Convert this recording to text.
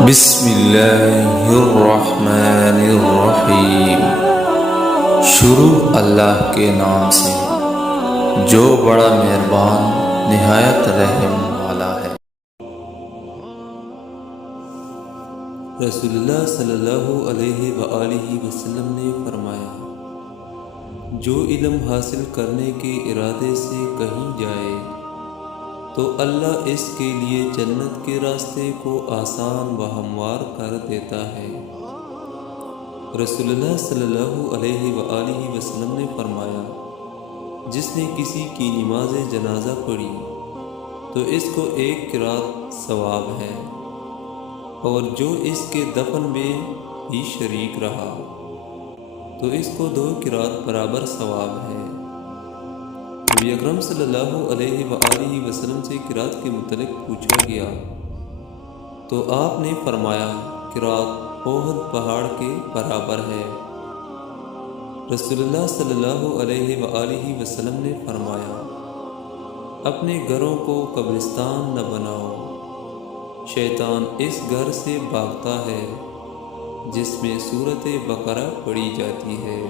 بسم اللہ الرحمن الرحیم۔ شروع اللہ کے نام سے جو بڑا مہربان نہایت رحم والا ہے۔ رسول اللہ صلی اللہ علیہ وآلہ وسلم نے فرمایا، جو علم حاصل کرنے کے ارادے سے کہیں جائے تو اللہ اس کے لیے جنت کے راستے کو آسان و ہموار کر دیتا ہے۔ رسول اللہ صلی اللہ علیہ وآلہ وسلم نے فرمایا، جس نے کسی کی نماز جنازہ پڑھی تو اس کو 1 قرات ثواب ہے، اور جو اس کے دفن میں بھی شریک رہا تو اس کو 2 قرات برابر ثواب ہے۔ نبی اکرم صلی اللہ علیہ وآلہ وسلم سے قرات کے متعلق پوچھا گیا تو آپ نے فرمایا، قرات احد پہاڑ کے برابر ہے۔ رسول اللہ صلی اللہ علیہ وآلہ وسلم نے فرمایا، اپنے گھروں کو قبرستان نہ بناؤ، شیطان اس گھر سے بھاگتا ہے جس میں سورۃ بقرہ پڑھی جاتی ہے۔